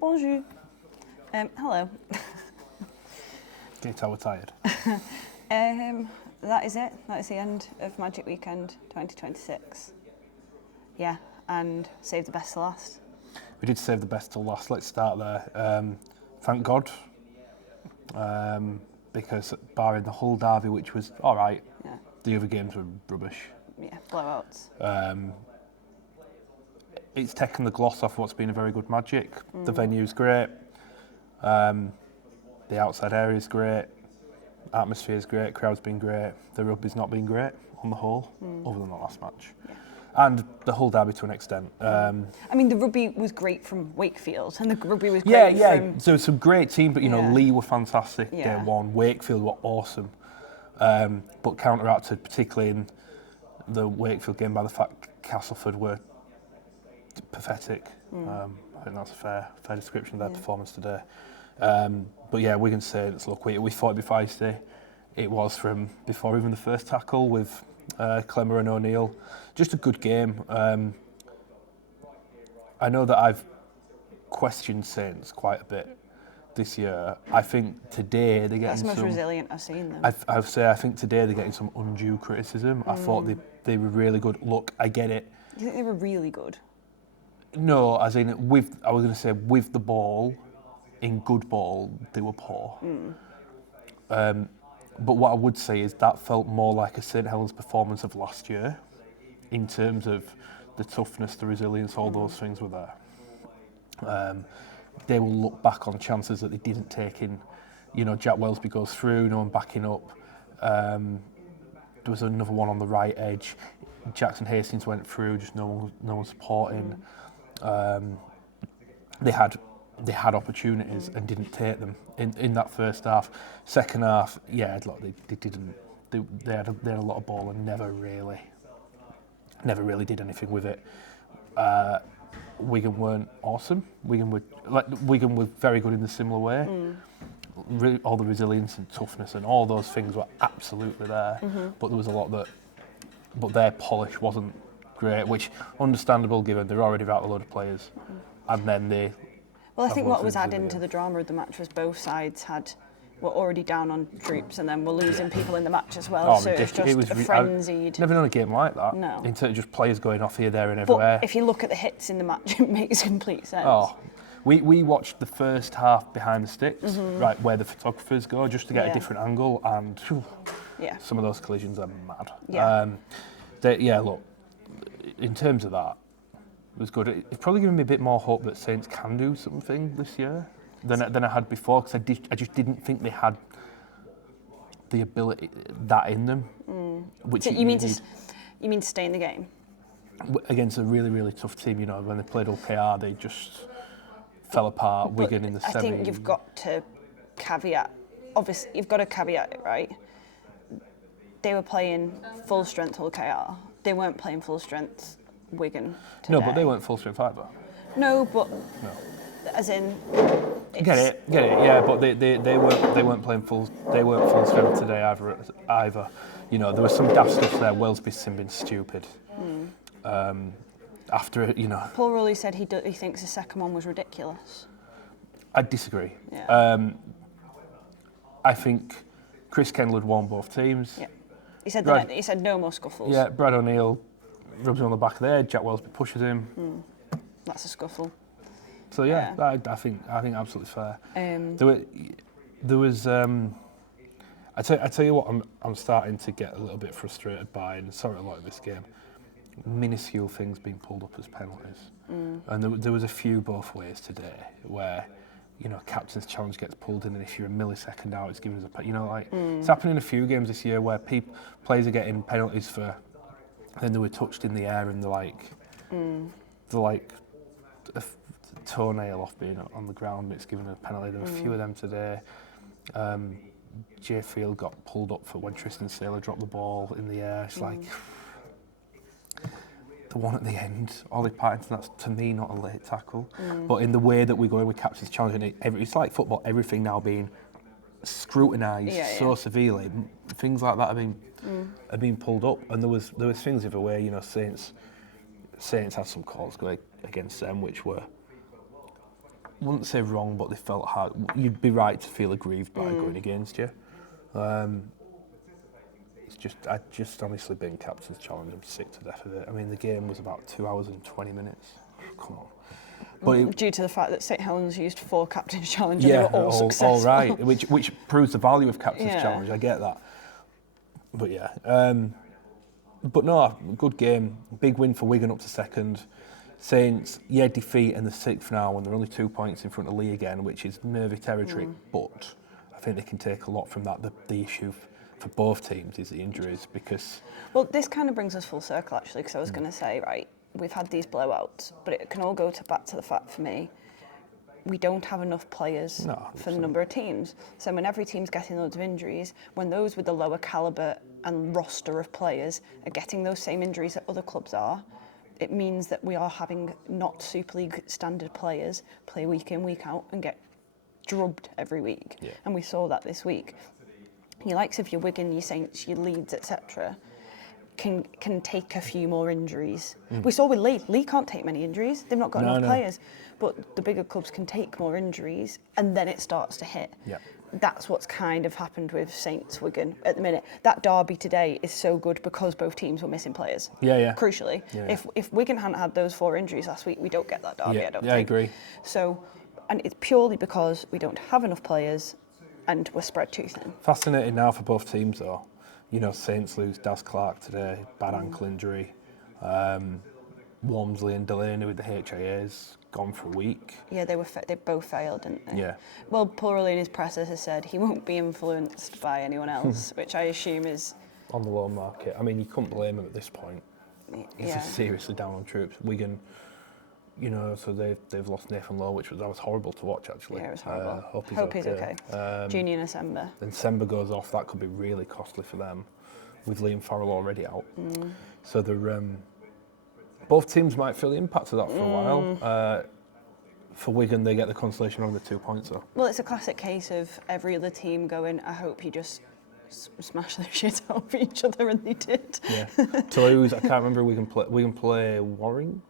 Bonjour. Hello. Can you tell we're tired? That is it. That is the end of Magic Weekend 2026. Yeah, and save the best to last. We did save the best till last. Let's start there. Thank God. Because barring the Hull derby, which was all right, the other games were rubbish. Yeah, blowouts. It's taken the gloss off what's been a very good Magic. The venue's great. The outside area's great. Atmosphere's great. Crowd's been great. The rugby's not been great on the whole, other than the last match. Yeah. And the Hull derby to an extent. I mean, the rugby was great from Wakefield, and the rugby was great from... So some great team, but Lee were fantastic day one. Wakefield were awesome, but counteracted particularly in the Wakefield game by the fact Castleford were pathetic. I think that's a fair description of their performance today. But yeah, Wigan Saints, look, we thought it'd be feisty. It was from before even the first tackle with Clemmer and O'Neill. Just a good game. I know that I've questioned Saints quite a bit this year. I think today they're getting That's the most some... resilient I've seen them. I think today they're getting some undue criticism. I thought they were really good. Look, I get it. You think they were really good? No, as in, I was going to say, with the ball, in good ball, they were poor. But what I would say is that felt more like a St Helens performance of last year, in terms of the toughness, the resilience, all those things were there. They will look back on chances that they didn't take in. Jack Wellesby goes through, no one backing up. There was another one on the right edge. Jackson Hastings went through, just no one supporting. They had opportunities and didn't take them in that first half. Second half, look, they didn't. They had a lot of ball and never really did anything with it. Wigan weren't awesome. Wigan were very good in a similar way. All the resilience and toughness and all those things were absolutely there. But there was a lot but their polish wasn't great, which understandable given they're already out a load of players, and then they. Well, I think what was adding to the drama of the match was both sides were already down on troops and then were losing people in the match as well. So it was just a frenzied. Never known a game like that. No. In terms of just players going off here, there, and everywhere. But if you look at the hits in the match, it makes complete sense. Oh, we watched the first half behind the sticks, right where the photographers go, just to get a different angle, and some of those collisions are mad. Yeah. Look, in terms of that, it was good. It's probably given me a bit more hope that Saints can do something this year than I had before, because I just didn't think they had the ability that in them. Which so you mean to stay in the game against a really, really tough team? When they played OKR, they just fell apart. But Wigan in the semi. I think you've got to caveat. Obviously, you've got to caveat it, right? They were playing full strength OKR. They weren't playing full strength Wigan today. No, but they weren't full strength either. No, but as in, get it, yeah. But they weren't playing full. They weren't full strength today either. There was some daft stuff there. Wellesby's been stupid. After Paul Rowley said he thinks the second one was ridiculous. I disagree. Yeah. I think Chris Kendall had won both teams. Yeah. He said no more scuffles. Yeah, Brad O'Neill rubs him on the back of the head. Jack Wellesby pushes him. That's a scuffle. So I think absolutely fair. There was. I tell you what, I'm starting to get a little bit frustrated by, and sorry a lot of this game. Minuscule things being pulled up as penalties, and there was a few both ways today where. Captain's challenge gets pulled in, and if you're a millisecond out, it's given as a... It's happened in a few games this year where players are getting penalties for... Then they were touched in the air and they're a toenail off being on the ground, and it's given a penalty. There were a few of them today. Jay Field got pulled up for when Tristan Saylor dropped the ball in the air. It's the one at the end, Ollie Partington, that's to me not a late tackle. But in the way that we're going with Captain's Challenge, it's like football, everything now being scrutinised so severely. Things like that have been pulled up, and there was things the other way. Saints had some calls going against them which were wouldn't say wrong, but they felt hard. You'd be right to feel aggrieved by going against you. I've just honestly been captain's challenge. I'm sick to death of it. I mean, the game was about 2 hours and 20 minutes. Come on. But due to the fact that St Helens used 4 captain's challenges, and they were all successful. All right, which proves the value of captain's challenge. I get that. But yeah, but no, good game. Big win for Wigan up to second. Saints, defeat in the 6th now, and they're only 2 points in front of Lee again, which is nervy territory. But I think they can take a lot from that. The issue for both teams is the injuries, because... Well, this kind of brings us full circle, actually, because I was going to say, right, we've had these blowouts, but it can all go back to the fact, for me, we don't have enough players for the number of teams. So when every team's getting loads of injuries, when those with the lower calibre and roster of players are getting those same injuries that other clubs are, it means that we are having not Super League standard players play week in, week out and get drubbed every week. Yeah. And we saw that this week. Your likes of your Wigan, your Saints, your Leeds, etc., can take a few more injuries. We saw with Lee. Lee can't take many injuries. They've not got enough players. But the bigger clubs can take more injuries, and then it starts to hit. Yeah. That's what's kind of happened with Saints Wigan at the minute. That derby today is so good because both teams were missing players. Yeah. Crucially. Yeah. If Wigan hadn't had those 4 injuries last week, we don't get that derby, I don't think. I agree. So, and it's purely because we don't have enough players and we're spread too thin. Fascinating now for both teams, though. You know, Saints lose Daz Clark today, bad ankle injury. Walmsley and Delaney with the HIAs gone for a week. Yeah, they both failed, didn't they? Yeah. Well, Paul Rowley in his presser has said he won't be influenced by anyone else, which I assume is... On the loan market. I mean, you couldn't blame him at this point. He's just seriously down on troops. Wigan, you know, so they've lost Nathan Lowe, that was horrible to watch, actually. Yeah, it was horrible. Hope he's okay. Junior December. Then Sember goes off. That could be really costly for them, with Liam Farrell already out. So they're... both teams might feel the impact of that for a while. For Wigan, they get the consolation of the 2 points, though. Well, it's a classic case of every other team going, I hope you just smash the shit out of each other, and they did. Yeah. Toulouse, I can't remember, Wigan play Warrington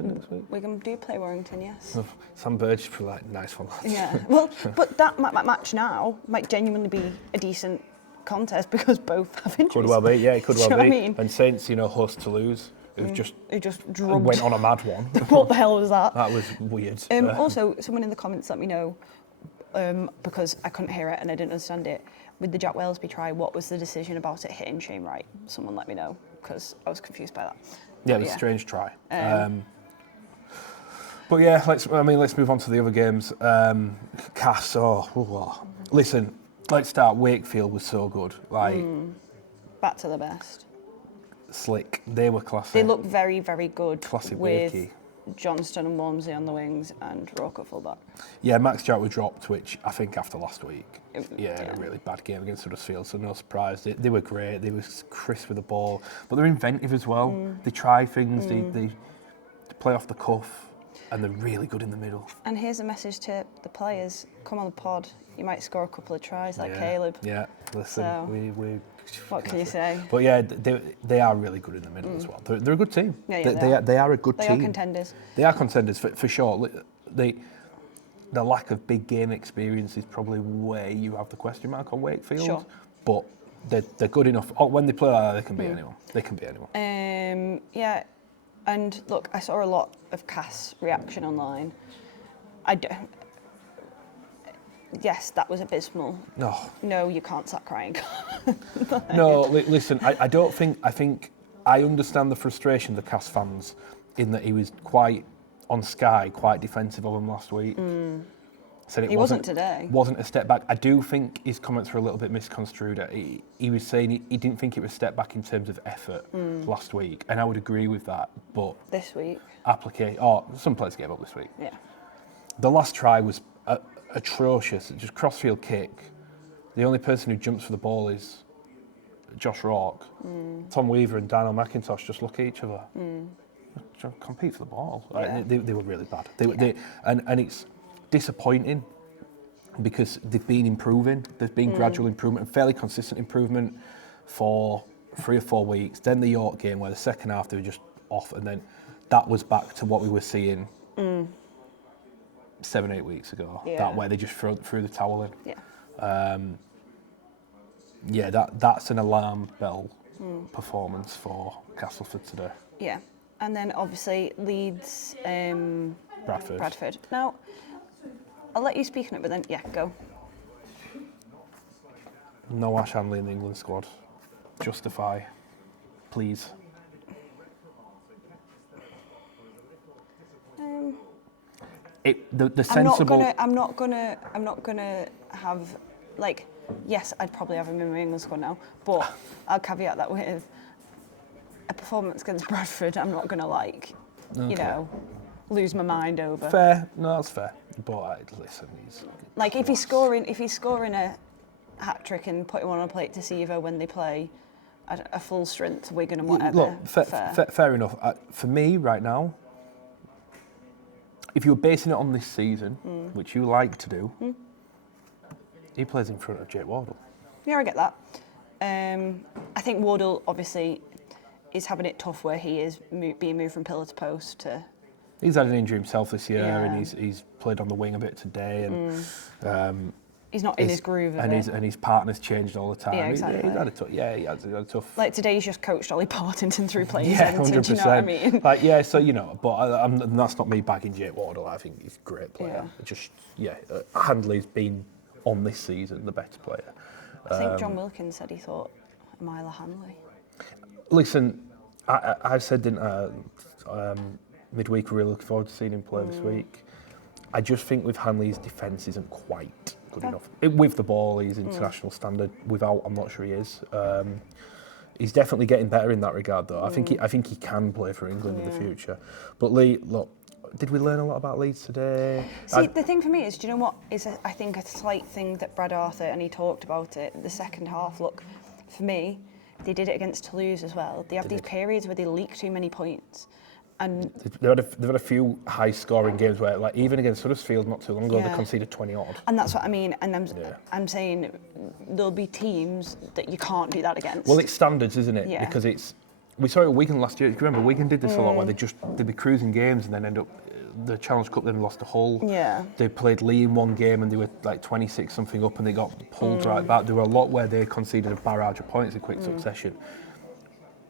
next week? Wigan do play Warrington, yes. Oh, Sam Burgess for like, nice one, lads. Yeah, well, but that match now might genuinely be a decent contest because both have injuries. Could well be, yeah, it could well be. I mean? And Saints, host Toulouse. Who just drubbed. Went on a mad one. What the hell was that? That was weird. Also, someone in the comments let me know, because I couldn't hear it and I didn't understand it, with the Jack Wellesby try, what was the decision about it hitting Shane Wright? Someone let me know, because I was confused by that. Yeah, it was a strange try. But yeah, let's move on to the other games. Cass, listen, let's start. Wakefield was so good. Back to the best. Slick. They were classy. They looked very, very good. Classy with Wakey. Johnston and Walmsley on the wings and Rourke at full back. Yeah, Max Jarrett was dropped, which I think after last week, a really bad game against Huddersfield, so no surprise. They were great. They were crisp with the ball, but they're inventive as well. They try things. They play off the cuff, and they're really good in the middle. And here's a message to the players: come on the pod. You might score a couple of tries like Caleb. Yeah, listen, so, we what can you say? But yeah, they are really good in the middle as well. They're a good team. Yeah, they are a good team. They are contenders. They are contenders for sure. The lack of big game experience is probably where you have the question mark on Wakefield. Sure. But they're good enough. When they play like that, they can be anyone. They can be anyone. Yeah, and look, I saw a lot of Cass reaction online. Yes, that was abysmal. No, you can't start crying. No, listen, I don't think... I understand the frustration of the Cass fans in that he was quite, on Sky, quite defensive of him last week. Said he wasn't today. Wasn't a step back. I do think his comments were a little bit misconstrued. He was saying he didn't think it was a step back in terms of effort last week, and I would agree with that, but... This week? Some players gave up this week. Yeah. The last try was... atrocious, just crossfield kick. The only person who jumps for the ball is Josh Rourke. Tom Weaver and Daniel McIntosh just look at each other. Compete for the ball. Yeah. They were really bad. And it's disappointing because they've been improving. There's been gradual improvement and fairly consistent improvement for 3 or 4 weeks. Then the York game where the second half they were just off, and then that was back to what we were seeing 7-8 weeks ago. That way they just threw the towel in. That's an alarm bell performance for Castleford today. Yeah, and then obviously Leeds, Bradford. Now, I'll let you speak on it, but then go. No Ash Hanley in the England squad. Justify, please. The sensible. I'm not gonna have like. Yes, I'd probably have him in my England squad now, but I'll caveat that with a performance against Bradford. I'm not gonna lose my mind over. Fair, no, that's fair. But listen, he's like if he's scoring a hat trick and putting one on a plate to Sivo when they play a full strength Wigan and whatever. Look, fair enough. For me, right now, if you're basing it on this season, which you like to do, he plays in front of Jake Wardle. Yeah, I get that. I think Wardle obviously is having it tough where he is being moved from pillar to post to. He's had an injury himself this year, and he's played on the wing a bit today, and he's not in his groove. And his partner's changed all the time. Yeah, exactly. He's had a tough. Like today, he's just coached Ollie Partington through playing centre. 100%. Do you know what I mean? But that's not me bagging Jake Wardle. I think he's a great player. Handley's been on this season the better player. I think John Wilkins said he thought Myla Hanley. Listen, I said midweek, we're really looking forward to seeing him play this week. I just think with Hanley, his defence isn't quite good enough. With the ball, he's international standard. Without, I'm not sure he is. He's definitely getting better in that regard, though. I think he can play for England in the future. But Lee, look, did we learn a lot about Leeds today? See, the thing for me is, do you know what is I think a slight thing that Brad Arthur, and he talked about it the second half. Look, for me, they did it against Toulouse as well. They have these periods where they leak too many points. And they've had a few high-scoring games where, like, even against Huddersfield not too long ago, they conceded 20 odd. And that's what I mean. And I'm saying there'll be teams that you can't do that against. Well, it's standards, isn't it? Yeah. Because we saw it at Wigan last year. Do you remember Wigan did this a lot, where they'd be cruising games and then end up the Challenge Cup, then lost to Hull. Yeah. They played Lee in one game and they were like 26 something up and they got pulled right back. There were a lot where they conceded a barrage of points in quick succession.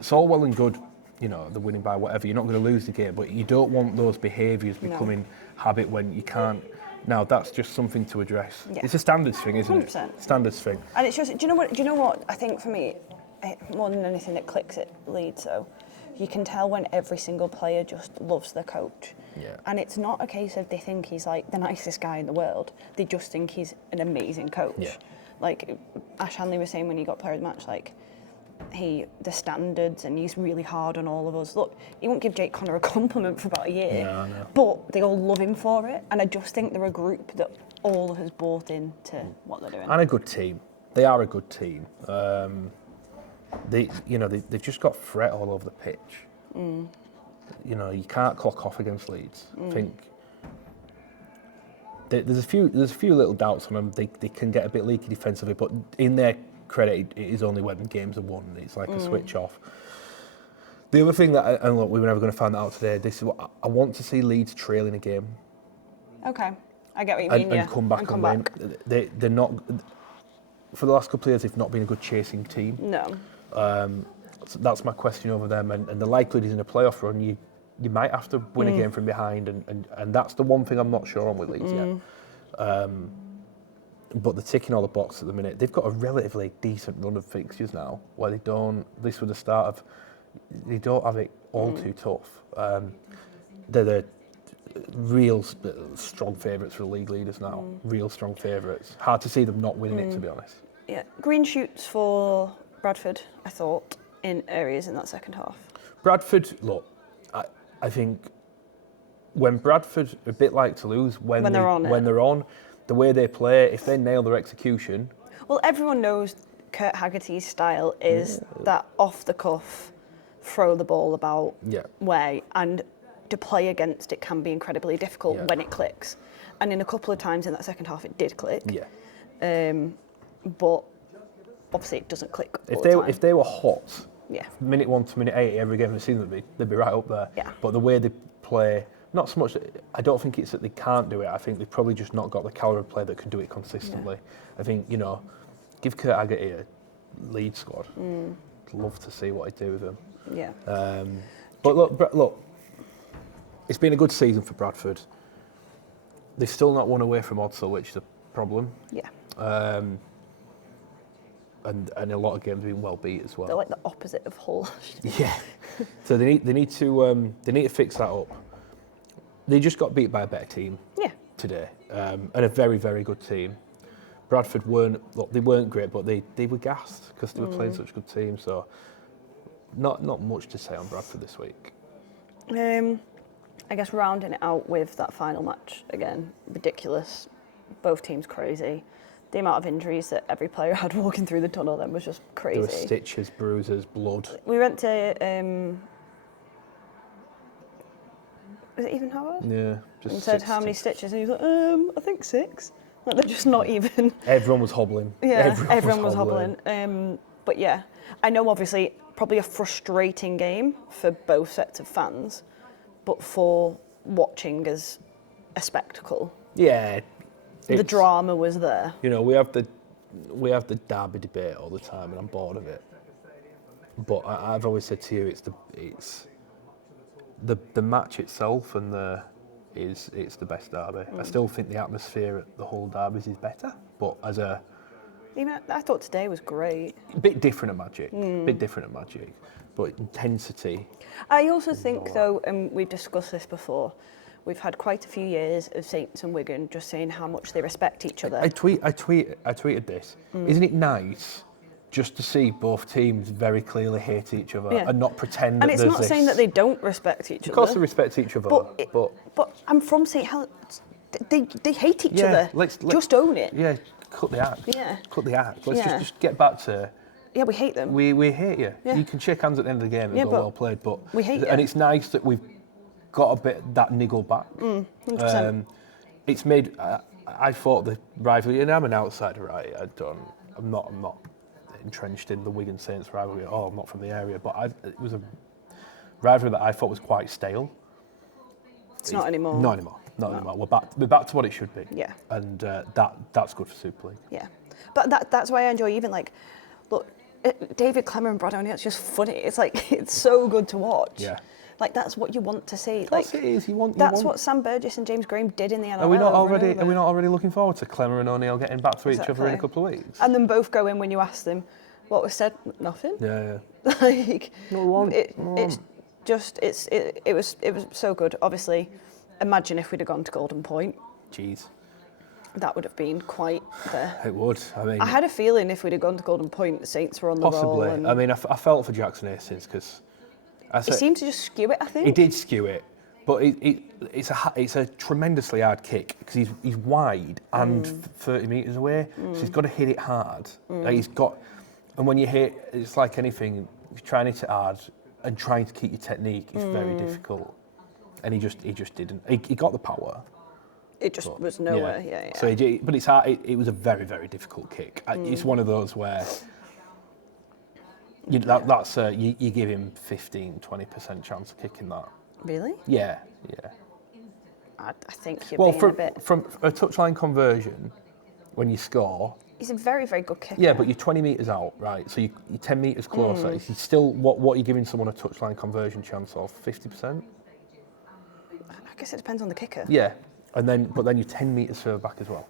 It's all well and good. They're winning by whatever. You're not going to lose the game, but you don't want those behaviours becoming habit when you can't. Now, that's just something to address. Yeah. It's a standards thing, isn't 100%. it? Standards thing. And it's just, do you know what? I think for me, more than anything that clicks at Leeds, though, you can tell when every single player just loves their coach. Yeah. And it's not a case of they think he's like the nicest guy in the world. They just think he's an amazing coach. Yeah. Like Ash Hanley was saying when he got player of the match, like, the standards, and he's really hard on all of us. Look, he won't give Jake Connor a compliment for about a year, but they all love him for it. And I just think they're a group that all has bought into what they're doing. And a good team. They are a good team. They've just got threat all over the pitch. You can't clock off against Leeds. I think there's a few little doubts on them. They can get a bit leaky defensively, but in their credit, it is only when games are won. It's like a switch off. The other thing and look, we were never going to find that out today. This is what I want to see: Leeds trailing a game. Okay, I get what you mean. And come back and win. They're not. For the last couple of years, they've not been a good chasing team. No. So that's my question over them, and the likelihood is in a playoff run, you might have to win a game from behind, and that's the one thing I'm not sure on with Leeds yet. But they're ticking all the boxes at the minute. They've got a relatively decent run of fixtures now, where they don't. This was the start of. They don't have it all too tough. They're the real strong favourites for the league leaders now. Real strong favourites. Hard to see them not winning it, to be honest. Yeah, green shoots for Bradford, I thought, in areas in that second half. Bradford, look, I think when Bradford, a bit like Toulouse, when they're on, the way they play, if they nail their execution. Well, everyone knows Kurt Haggerty's style is that off-the-cuff, throw the ball about way, and to play against it can be incredibly difficult when it clicks. And in a couple of times in that second half, it did click. Yeah. But obviously, it doesn't click all the time. If they were hot, minute 1 to minute 80 every game of the season, they'd be right up there. Yeah. But the way they play, not so much. I don't think it's that they can't do it. I think they've probably just not got the calibre of player that can do it consistently. Yeah. I think, give Kurt Haggerty a Leeds squad. I'd love to see what he'd do with them. Yeah. But look, it's been a good season for Bradford. They've still not won away from Odsal, which is a problem. Yeah. And a lot of games have been well beat as well. They're like the opposite of Hull. Yeah. So they need to fix that up. They just got beat by a better team today, and a very, very good team. Bradford they weren't great, but they were gassed because they were playing such a good team. So not much to say on Bradford this week. I guess rounding it out with that final match again, ridiculous. Both teams crazy. The amount of injuries that every player had walking through the tunnel then was just crazy. There were stitches, bruises, blood. We went to was it even Howard? Yeah. Just and said how many stitches, and he was like, I think 6. Like they're just not even. Everyone was hobbling. Yeah, everyone was hobbling. But yeah, I know obviously probably a frustrating game for both sets of fans, but for watching as a spectacle. Yeah. The drama was there. We have the derby debate all the time, and I'm bored of it. But I've always said to you, it's the match itself, and it's the best derby. I still think the atmosphere at the Hull derbies is better, but I thought today was great. A bit different at Magic, but intensity. I also think though, and we've discussed this before, we've had quite a few years of Saints and Wigan just saying how much they respect each other. I tweeted this. Isn't it nice just to see both teams very clearly hate each other and not pretend that there's this... And it's not saying that they don't respect each other. Of course they respect each other, but I'm from St Helens. They hate each other. Just own it. Yeah, cut the act. Yeah. Cut the act. Let's just get back to... Yeah, we hate them. We hate you. Yeah. You can shake hands at the end of the game and go well played, but... We hate you. And it's nice that we've got a bit that niggle back. 100%. It's made... I thought the rivalry, and I'm an outsider, right? I'm not entrenched in the Wigan Saints rivalry at all. I'm not from the area, but it was a rivalry that I thought was quite stale. It's not anymore. Not anymore. We're back to what it should be. Yeah. And that's good for Super League. Yeah. But that's why I enjoy even look, David Clemmer and Brad O'Neill, it's just funny. It's it's so good to watch. Yeah. That's what you want to see. Of course it is. That's what Sam Burgess and James Graham did in the NRL. Are we not already looking forward to Clemmer and O'Neill getting back to each other in a couple of weeks? And then both go in when you ask them what was said. Nothing. Yeah. It was so good. Obviously, imagine if we'd have gone to Golden Point. Jeez. That would have been quite the... It would. I had a feeling if we'd have gone to Golden Point, the Saints were on the roll. Possibly. I mean, I felt for Jackson Hastings because... He seemed to just skew it, I think. He did skew it, but it's a tremendously hard kick because he's wide and 30 metres away, so he's got to hit it hard. And when you hit, it's like anything, trying to hit it hard and trying to keep your technique is very difficult. And he just didn't. He got the power. It just was nowhere. Yeah. So but it's hard. It was a very, very difficult kick. It's one of those where. You give him 15-20% chance of kicking that. Really? Yeah. I think you're being a bit... From a touchline conversion, when you score... He's a very, very good kicker. Yeah, but you're 20 metres out, right? So you're 10 metres closer. Is he still... What are you giving someone a touchline conversion chance of? 50%? I guess it depends on the kicker. Yeah, but then you're 10 metres further back as well.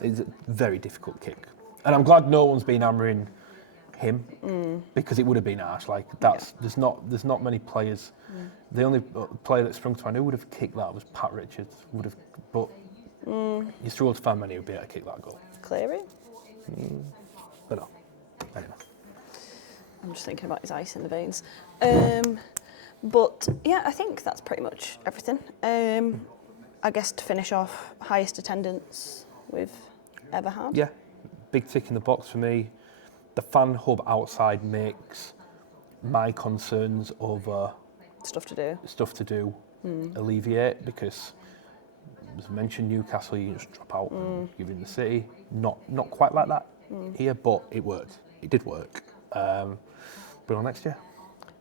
It's a very difficult kick. And I'm glad no one's been hammering... him because it would have been harsh. There's not many players. The only player that sprung to mind who would have kicked that was Pat Richards. But you struggle to find many who'd be able to kick that goal. Cleary? But no. Anyway. I'm just thinking about his ice in the veins. But yeah, I think that's pretty much everything. I guess to finish off, highest attendance we've ever had. Yeah, big tick in the box for me. The fan hub outside makes my concerns over stuff to do alleviate, because as mentioned, Newcastle, you just drop out and give in the city. Not quite like that here, but it worked. It did work. Bring on next year.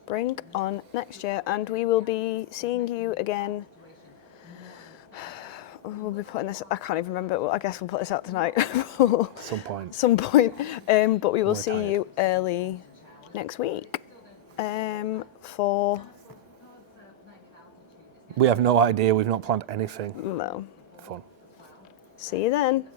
Bring on next year, and we will be seeing you again we'll be putting this. I can't even remember. Well, I guess we'll put this out tonight. Some point. But we will see you early next week for. We have no idea. We've not planned anything. No. Fun. See you then.